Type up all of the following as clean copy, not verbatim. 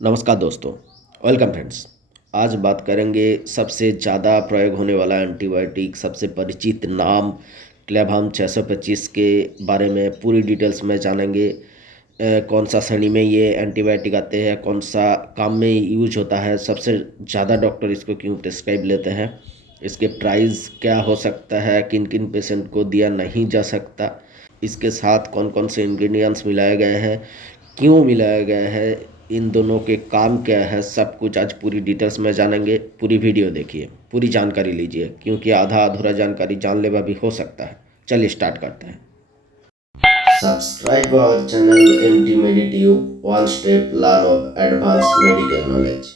नमस्कार दोस्तों। Welcome friends. आज बात करेंगे सबसे ज़्यादा प्रयोग होने वाला एंटीबायोटिक, सबसे परिचित नाम क्लेबाम 625 के बारे में पूरी डिटेल्स में जानेंगे। कौन सा श्रेणी में ये एंटीबायोटिक आते हैं, कौन सा काम में यूज होता है, सबसे ज़्यादा डॉक्टर इसको क्यों प्रिस्क्राइब लेते हैं, इसके प्राइस क्या हो सकता है, किन किन पेशेंट को दिया नहीं जा सकता, इसके साथ कौन कौन से इंग्रेडिएंट्स मिलाए गए हैं, क्यों मिलाया गया है, इन दोनों के काम क्या है, सब कुछ आज पूरी डिटेल्स में जानेंगे। पूरी वीडियो देखिए, पूरी जानकारी लीजिए, क्योंकि आधा अधूरा जानकारी जानलेवा भी हो सकता है। चलिए स्टार्ट करते हैं। Subscribe our channel MT Meditube, one step learn of advance medical knowledge.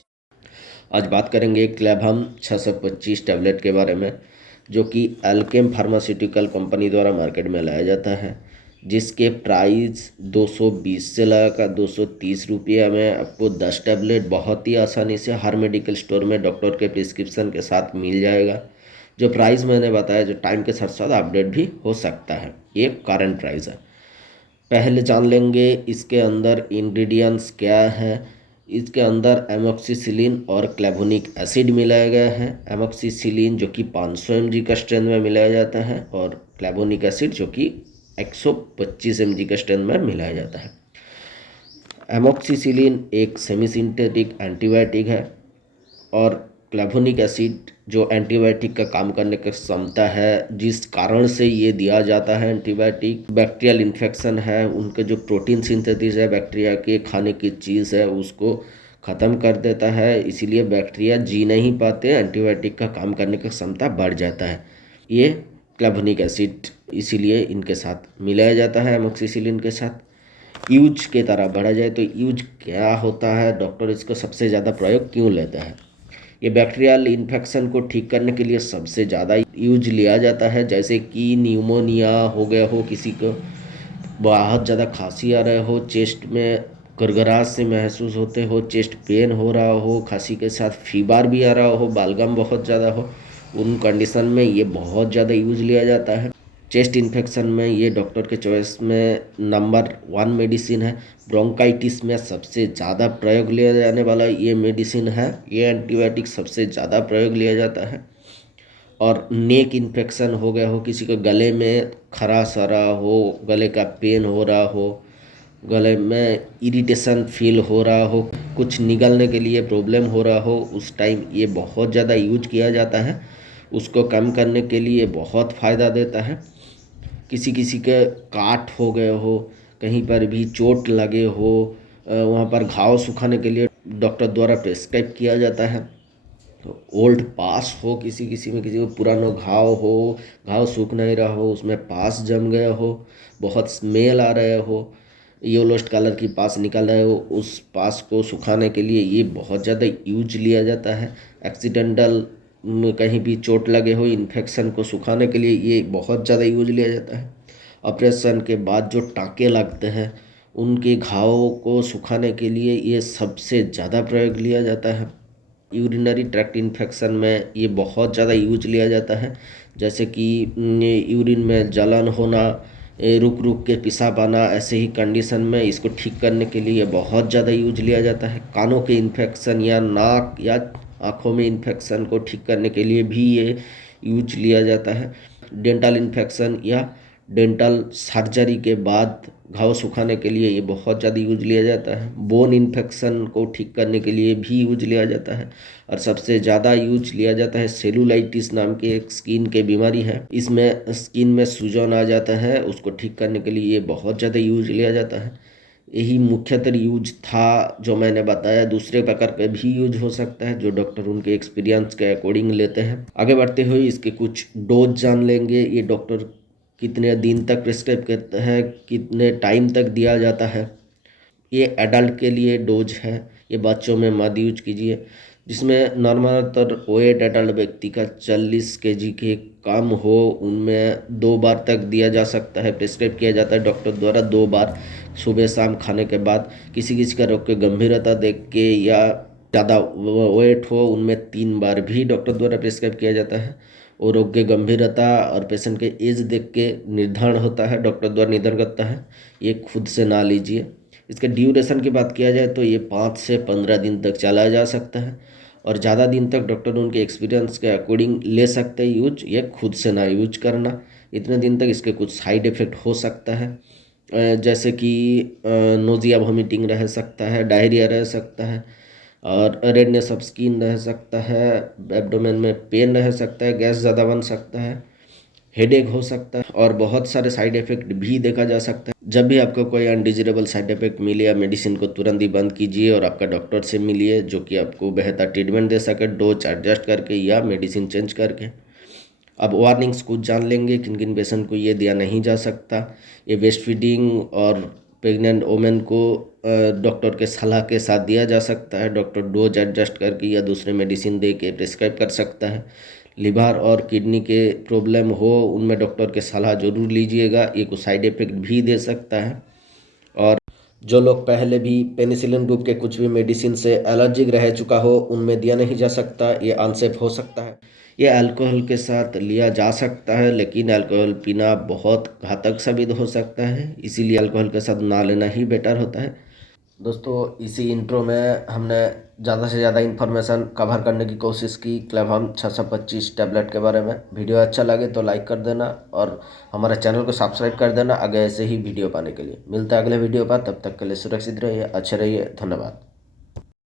आज बात करेंगे क्लेबाम 625 टैबलेट के बारे में, जो कि अल्केम फार्मास्यूटिकल कंपनी द्वारा मार्केट में लाया जाता है, जिसके प्राइस 220 से लगाकर 230 रुपये में आपको 10 टैबलेट बहुत ही आसानी से हर मेडिकल स्टोर में डॉक्टर के प्रिस्क्रिप्शन के साथ मिल जाएगा। जो प्राइस मैंने बताया, जो टाइम के साथ साथ अपडेट भी हो सकता है, ये करंट प्राइस है। पहले जान लेंगे इसके अंदर इंग्रेडिएंट्स क्या है। इसके अंदर एमोक्सिसिलिन और क्लेवोनिक एसिड मिलाया गया है। एमोक्सिसिलिन जो कि 500 mg का स्ट्रेंथ में मिलाया जाता है, और क्लेवोनिक एसिड जो कि 125 mg का स्ट्रेंथ में मिलाया जाता है। एमोक्सिसिलिन एक सेमी सिंथेटिक एंटीबायोटिक है, और क्लेवोनिक एसिड जो एंटीबायोटिक का काम करने की क्षमता है, जिस कारण से ये दिया जाता है एंटीबायोटिक, बैक्टीरियल इन्फेक्शन है, उनके जो प्रोटीन सिंथेसिस है, बैक्टीरिया के खाने की चीज़ है, उसको ख़त्म कर देता है। इसीलिए बैक्टीरिया जी नहीं पाते, एंटीबायोटिक का काम करने की क्षमता बढ़ जाता है। ये क्लेवोनिक एसिड इसीलिए इनके साथ मिलाया जाता है, एमोक्सिसिलिन के साथ। यूज के तरह बढ़ा जाए तो यूज क्या होता है, डॉक्टर इसको सबसे ज़्यादा प्रयोग क्यों लेता है। ये बैक्टीरियल इन्फेक्शन को ठीक करने के लिए सबसे ज़्यादा यूज लिया जाता है, जैसे कि न्यूमोनिया हो गया हो, किसी को बहुत ज़्यादा खांसी आ रहा हो, चेस्ट में गड़गड़ाहट से महसूस होते हो, चेस्ट पेन हो रहा हो, खांसी के साथ फीवर भी आ रहा हो, बालगम बहुत ज़्यादा हो, उन कंडीशन में ये बहुत ज़्यादा यूज लिया जाता है। चेस्ट इन्फेक्शन में ये डॉक्टर के चॉइस में नंबर 1 मेडिसिन है। ब्रोंकाइटिस में सबसे ज़्यादा प्रयोग लिया जाने वाला ये मेडिसिन है। ये एंटीबायोटिक सबसे ज़्यादा प्रयोग लिया जाता है। और नेक इन्फेक्शन हो गया हो, किसी को गले में खराश आ रहा हो, गले का पेन हो रहा हो, गले में इरिटेशन फील हो रहा हो, कुछ निगलने के लिए प्रॉब्लम हो रहा हो, उस टाइम ये बहुत ज़्यादा यूज किया जाता है। उसको कम करने के लिए बहुत फ़ायदा देता है। किसी किसी के काट हो गए हो, कहीं पर भी चोट लगे हो, वहाँ पर घाव सुखाने के लिए डॉक्टर द्वारा प्रेस्क्राइब किया जाता है। तो ओल्ड पास हो, किसी किसी में किसी को पुराना घाव हो, घाव सूख नहीं रहा हो, उसमें पास जम गया हो, बहुत स्मेल आ रहे हो, येलोस्ट कलर की पास निकल रहे हो, उस पास को सुखाने के लिए ये बहुत ज़्यादा यूज लिया जाता है। एक्सीडेंटल कहीं भी चोट लगे हो, इन्फेक्शन को सुखाने के लिए ये बहुत ज़्यादा यूज लिया जाता है। ऑपरेशन के बाद जो टाँके लगते हैं, उनके घावों को सुखाने के लिए ये सबसे ज़्यादा प्रयोग लिया जाता है। यूरिनरी ट्रैक्ट इन्फेक्शन में ये बहुत ज़्यादा यूज लिया जाता है, जैसे कि यूरिन में जलन होना, रुक रुक के पेशाब आना, ऐसे ही कंडीशन में इसको ठीक करने के लिए बहुत ज़्यादा यूज लिया जाता है। कानों के इन्फेक्शन या नाक या आँखों में इन्फेक्शन को ठीक करने के लिए भी ये यूज लिया जाता है। डेंटल इन्फेक्शन या डेंटल सर्जरी के बाद घाव सुखाने के लिए ये बहुत ज़्यादा यूज लिया जाता है। बोन इन्फेक्शन को ठीक करने के लिए भी यूज लिया जाता है। और सबसे ज़्यादा यूज लिया जाता है सेलुलाइटिस नाम की एक स्किन की बीमारी है, इसमें स्किन में सूजन आ जाता है, उसको ठीक करने के लिए ये बहुत ज़्यादा यूज लिया जाता है। यही मुख्यतर यूज था जो मैंने बताया। दूसरे प्रकार का भी यूज हो सकता है, जो डॉक्टर उनके एक्सपीरियंस के अकॉर्डिंग लेते हैं। आगे बढ़ते हुए इसके कुछ डोज जान लेंगे। ये डॉक्टर कितने दिन तक प्रिस्क्राइब करता है, कितने टाइम तक दिया जाता है। ये एडल्ट के लिए डोज है, ये बच्चों में मत यूज कीजिए। जिसमें नॉर्मल वेट एडल्ट व्यक्ति का 40 kg के कम हो, उनमें 2 बार तक दिया जा सकता है। प्रिस्क्राइब किया जाता है डॉक्टर द्वारा 2 बार, सुबह शाम खाने के बाद। किसी किसी का रोग की गंभीरता देख के या ज़्यादा वेट हो, उनमें 3 बार भी डॉक्टर द्वारा प्रिस्क्राइब किया जाता है। और रोग की गंभीरता और पेशेंट के एज देख के निर्धारण होता है, डॉक्टर द्वारा निर्धारण करता है, ये खुद से ना लीजिए। इसके ड्यूरेशन की बात किया जाए तो ये 5 से 15 दिन तक चला जा सकता है और ज़्यादा दिन तक डॉक्टर उनके एक्सपीरियंस के अकॉर्डिंग ले सकते हैं यूज। ये खुद से ना यूज करना, इतने दिन तक इसके कुछ साइड इफ़ेक्ट हो सकता है, जैसे कि नोज़िया वॉमिटिंग रह सकता है, डायरिया रह सकता है और रेडनेस ऑफ स्किन रह सकता है, एब्डोमेन में पेन रह सकता है, गैस ज़्यादा बन सकता है, हेडेक हो सकता है और बहुत सारे साइड इफ़ेक्ट भी देखा जा सकता है। जब भी आपको कोई अनडिजिरेबल साइड इफ़ेक्ट मिले या मेडिसिन को तुरंत ही बंद कीजिए और आपका डॉक्टर से मिलिए जो कि आपको बेहतर ट्रीटमेंट दे सके, डोज एडजस्ट करके या मेडिसिन चेंज करके। अब वार्निंग्स कुछ जान लेंगे किन किन पेशेंट को ये दिया नहीं जा सकता। ये वेस्ट फीडिंग और प्रेग्नेंट वोमेन को डॉक्टर के सलाह के साथ दिया जा सकता है। डॉक्टर डोज एडजस्ट करके या दूसरे मेडिसिन दे के प्रिस्क्राइब कर सकता है। लिवर और किडनी के प्रॉब्लम हो उनमें डॉक्टर के सलाह ज़रूर लीजिएगा, ये कुछ साइड इफ़ेक्ट भी दे सकता है। और जो लोग पहले भी पेनिसिलिन ग्रुप के कुछ भी मेडिसिन से एलर्जिक रह चुका हो उनमें दिया नहीं जा सकता, ये अनसेफ हो सकता है। ये अल्कोहल के साथ लिया जा सकता है लेकिन अल्कोहल पीना बहुत घातक साबित हो सकता है, इसीलिए अल्कोहल के साथ ना लेना ही बेटर होता है। दोस्तों इसी इंट्रो में हमने ज़्यादा से ज़्यादा इन्फॉर्मेशन कवर करने की कोशिश की क्लेवम 625 टैबलेट के बारे में। वीडियो अच्छा लगे तो लाइक कर देना और हमारे चैनल को सब्सक्राइब कर देना आगे ऐसे ही वीडियो पाने के लिए। मिलता है अगले वीडियो पर, तब तक के लिए सुरक्षित रहिए, अच्छे रहिए, धन्यवाद।